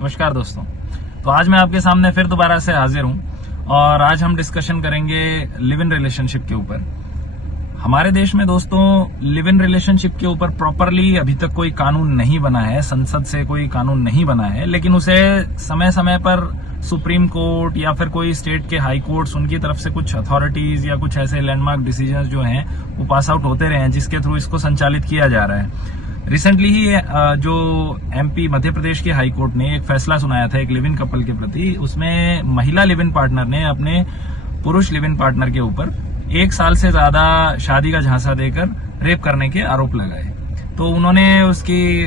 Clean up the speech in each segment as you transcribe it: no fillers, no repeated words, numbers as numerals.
नमस्कार दोस्तों। तो आज मैं आपके सामने फिर दोबारा से हाजिर हूं और आज हम डिस्कशन करेंगे लिव इन रिलेशनशिप के ऊपर। हमारे देश में दोस्तों लिव इन रिलेशनशिप के ऊपर प्रॉपरली अभी तक कोई कानून नहीं बना है, संसद से कोई कानून नहीं बना है, लेकिन उसे समय समय पर सुप्रीम कोर्ट या फिर कोई स्टेट के हाई कोर्ट्स उनकी तरफ से कुछ अथॉरिटीज या कुछ ऐसे लैंडमार्क डिसीजंस जो हैं वो पास आउट होते रहे हैं, जिसके थ्रू इसको संचालित किया जा रहा है। रिसेंटली ही जो एमपी मध्य प्रदेश की हाई कोर्ट ने एक फैसला सुनाया था एक लिव इन कपल के प्रति। उसमें महिला लिव इन पार्टनर ने अपने पुरुष लिव इन पार्टनर के ऊपर 1 साल से ज्यादा शादी का झांसा देकर रेप करने के आरोप लगाए। तो उन्होंने उसकी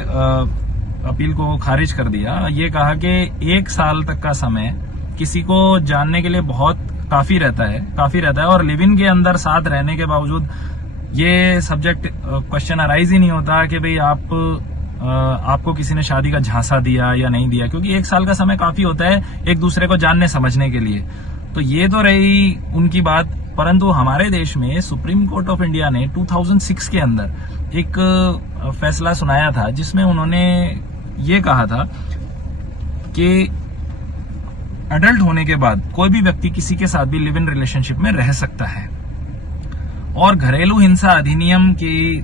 अपील को खारिज कर दिया। ये कहा कि 1 साल तक का समय किसी को जानने के लिए बहुत काफी रहता है और लिव इन के अंदर साथ रहने के बावजूद ये सब्जेक्ट क्वेश्चन अराइज ही नहीं होता कि भाई आपको किसी ने शादी का झांसा दिया या नहीं दिया, क्योंकि 1 साल का समय काफी होता है एक दूसरे को जानने समझने के लिए। तो ये तो रही उनकी बात, परंतु हमारे देश में सुप्रीम कोर्ट ऑफ इंडिया ने 2006 के अंदर एक फैसला सुनाया था जिसमें उन्होंने ये कहा था कि अडल्ट होने के बाद कोई भी व्यक्ति किसी के साथ भी लिव इन रिलेशनशिप में रह सकता है। और घरेलू हिंसा अधिनियम की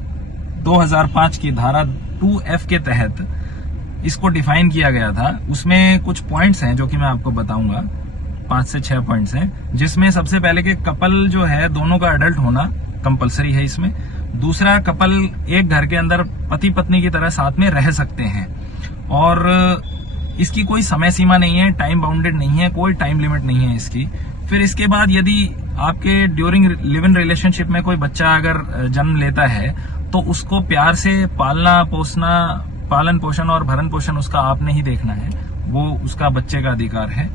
2005 की धारा 2F के तहत इसको डिफाइन किया गया था। उसमें कुछ पॉइंट्स हैं जो कि मैं आपको बताऊंगा, 5 से 6 पॉइंट्स हैं, जिसमें सबसे पहले कि कपल जो है दोनों का अडल्ट होना कंपलसरी है इसमें। दूसरा, कपल एक घर के अंदर पति पत्नी की तरह साथ में रह सकते हैं और इसकी कोई समय सीमा नहीं है, टाइम बाउंडेड नहीं है, कोई टाइम लिमिट नहीं है इसकी। फिर इसके बाद यदि आपके ड्यूरिंग लिव इन रिलेशनशिप में कोई बच्चा अगर जन्म लेता है तो उसको प्यार से पालन पोषण और भरण पोषण उसका आपने ही देखना है, वो उसका बच्चे का अधिकार है।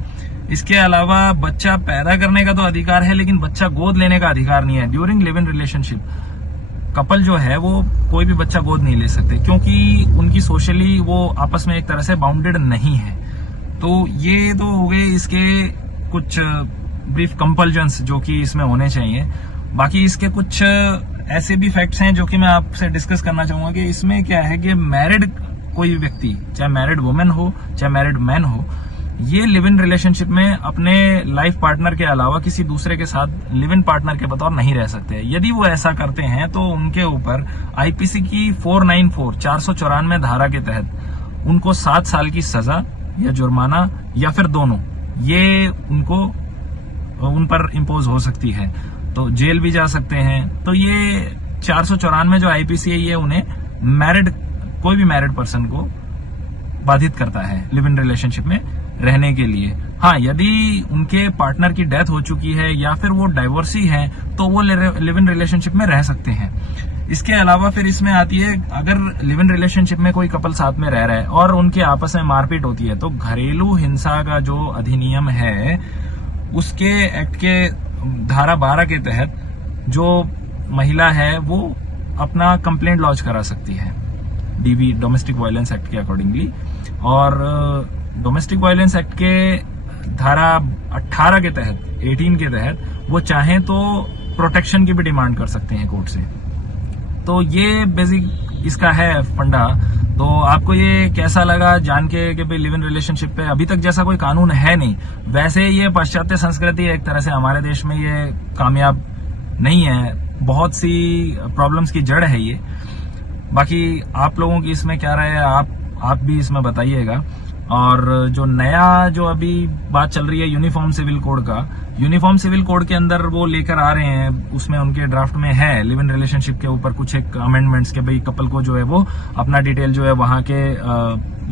इसके अलावा बच्चा पैदा करने का तो अधिकार है, लेकिन बच्चा गोद लेने का अधिकार नहीं है। During live in relationship couple जो है वो कोई भी बच्चा गोद नहीं ले सकते, क्योंकि उनकी सोशली वो आपस में एक तरह से बाउंडेड नहीं है। तो ये तो हो गए इसके कुछ ब्रीफ कंपल्जन्स जो कि इसमें होने चाहिए। बाकी इसके कुछ ऐसे भी फैक्ट्स हैं जो कि मैं आपसे डिस्कस करना चाहूंगा कि इसमें क्या है कि मैरिड कोई व्यक्ति, चाहे मैरिड वुमेन हो चाहे मैरिड मैन हो, ये लिव इन रिलेशनशिप में अपने लाइफ पार्टनर के अलावा किसी दूसरे के साथ लिव इन पार्टनर के बतौर नहीं रह सकते। यदि वो ऐसा करते हैं तो उनके ऊपर आईपीसी की 494 धारा के तहत उनको 7 साल की सजा या जुर्माना या फिर दोनों ये उन पर इम्पोज हो सकती है, तो जेल भी जा सकते हैं। तो ये 494 जो आईपीसी है ये उन्हें कोई भी मैरिड पर्सन को बाधित करता है लिव इन रिलेशनशिप में रहने के लिए। हाँ, यदि उनके पार्टनर की डेथ हो चुकी है या फिर वो डाइवोर्सी है तो वो लिव इन रिलेशनशिप में रह सकते हैं। इसके अलावा फिर इसमें आती है, अगर लिव इन रिलेशनशिप में कोई कपल साथ में रह रहा है और उनके आपस में मारपीट होती है, तो घरेलू हिंसा का जो अधिनियम है उसके एक्ट के धारा 12 के तहत जो महिला है वो अपना कंप्लेंट लॉन्च करा सकती है डीवी डोमेस्टिक वायलेंस एक्ट के अकॉर्डिंगली। और डोमेस्टिक वायलेंस एक्ट के धारा 18 के तहत 18 के तहत वो चाहें तो प्रोटेक्शन की भी डिमांड कर सकते हैं कोर्ट से। तो ये बेसिक इसका है फंडा। तो आपको ये कैसा लगा जान के कि भाई लिव इन रिलेशनशिप पे अभी तक जैसा कोई कानून है नहीं, वैसे ये पाश्चात्य संस्कृति एक तरह से हमारे देश में ये कामयाब नहीं है, बहुत सी प्रॉब्लम्स की जड़ है ये। बाकी आप लोगों की इसमें क्या राय है, आप भी इसमें बताइएगा। और जो नया जो अभी बात चल रही है यूनिफॉर्म सिविल कोड का, यूनिफॉर्म सिविल कोड के अंदर वो लेकर आ रहे हैं, उसमें उनके ड्राफ्ट में है लिव इन रिलेशनशिप के ऊपर कुछ एक अमेंडमेंट्स के भाई कपल को जो है वो अपना डिटेल जो है वहां के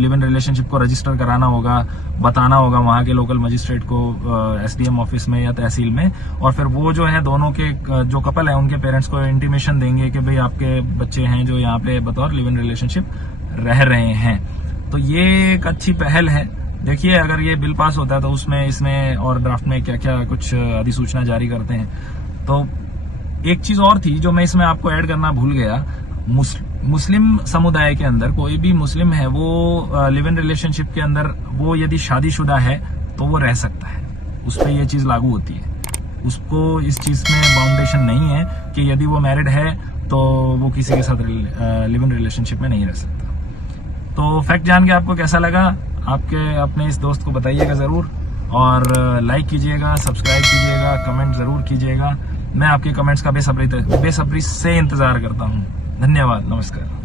लिव इन रिलेशनशिप को रजिस्टर कराना होगा, बताना होगा वहां के लोकल मजिस्ट्रेट को एसडीएम ऑफिस में या तहसील में, और फिर वो जो है दोनों के जो कपल है उनके पेरेंट्स को इंटीमेशन देंगे कि भाई आपके बच्चे हैं जो यहाँ पे बतौर लिव इन रिलेशनशिप रह रहे हैं। तो ये एक अच्छी पहल है। देखिए अगर ये बिल पास होता है तो उसमें इसमें और ड्राफ्ट में क्या क्या कुछ अधिसूचना जारी करते हैं। तो एक चीज और थी जो मैं इसमें आपको ऐड करना भूल गया, मुस्लिम समुदाय के अंदर कोई भी मुस्लिम है वो लिव इन रिलेशनशिप के अंदर वो यदि शादीशुदा है तो वो रह सकता है, उस पर ये चीज लागू होती है। उसको इस चीज में बाउंडेशन नहीं है कि यदि वो मैरिड है तो वो किसी के साथ लिव इन रिलेशनशिप में नहीं रह सकता। तो फैक्ट जान के आपको कैसा लगा आपके अपने इस दोस्त को बताइएगा ज़रूर, और लाइक कीजिएगा, सब्सक्राइब कीजिएगा, कमेंट ज़रूर कीजिएगा। मैं आपके कमेंट्स का बेसब्री से इंतज़ार करता हूँ। धन्यवाद, नमस्कार।